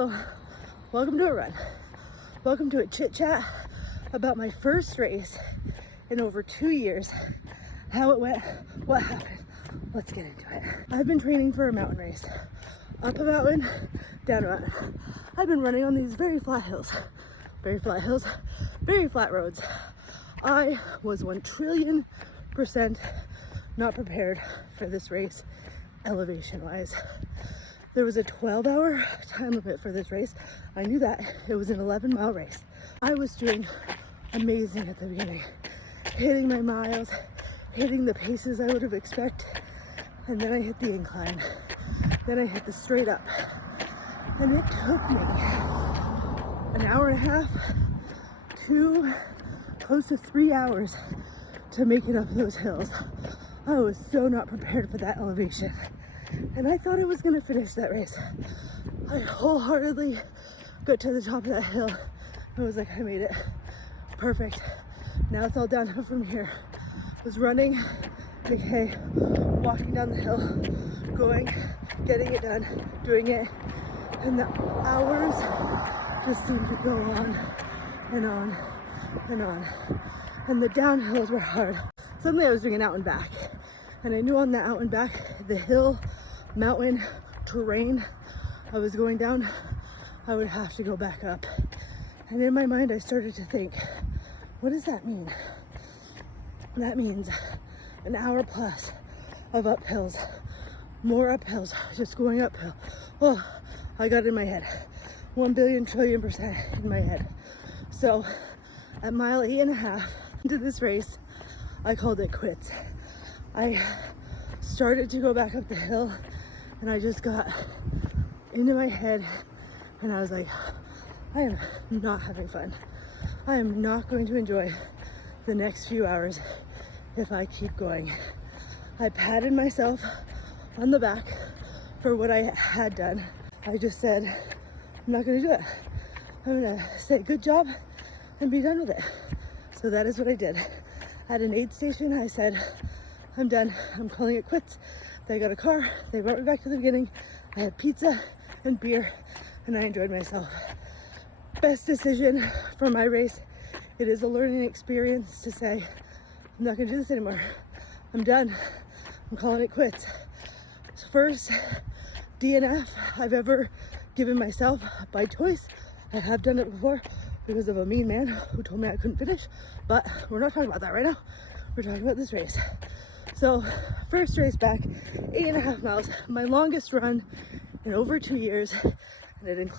So, welcome to a run. Welcome to a chit chat about my first race in over 2 years. How it went, what happened. Let's get into it. I've been training for a mountain race. Up a mountain, down a mountain. I've been running on these very flat hills, very flat roads. I was 1,000,000,000,000% not prepared for this race, elevation-wise. There was a 12-hour time limit for this race. I knew that. It was an 11-mile race. I was doing amazing at the beginning, hitting my miles, hitting the paces I would have expected, and then I hit the incline. Then I hit the straight up. And it took me an hour and a half to close to 3 hours to make it up those hills. I was so not prepared for that elevation. And I thought I was gonna finish that race. I wholeheartedly got to the top of that hill. I was like, I made it. Perfect. Now it's all downhill from here. I was running, okay, walking down the hill, going, getting it done, doing it. And the hours just seemed to go on and on and on. And the downhills were hard. Suddenly I was doing an out and back. And I knew on the out and back, the hill, mountain, terrain I was going down, I would have to go back up. And in my mind, I started to think, what does that mean? That means an hour plus of uphills, more uphills, just going uphill. Oh, I got it in my head. 1,000,000,000,000,000,000% in my head. So at mile 8.5 into this race, I called it quits. I started to go back up the hill and I just got into my head and I was like, I am not having fun. I am not going to enjoy the next few hours if I keep going. I patted myself on the back for what I had done. I just said, I'm not gonna do it. I'm gonna say good job and be done with it. So that is what I did. At an aid station, I said, I'm done. I'm calling it quits. They got a car. They brought me back to the beginning. I had pizza and beer and I enjoyed myself. Best decision for my race. It is a learning experience to say, I'm not gonna do this anymore. I'm done. I'm calling it quits. It's the first DNF I've ever given myself by choice. I have done it before because of a mean man who told me I couldn't finish, but we're not talking about that right now. We're talking about this race. So first race back, 8.5 miles, my longest run in over 2 years, and it includes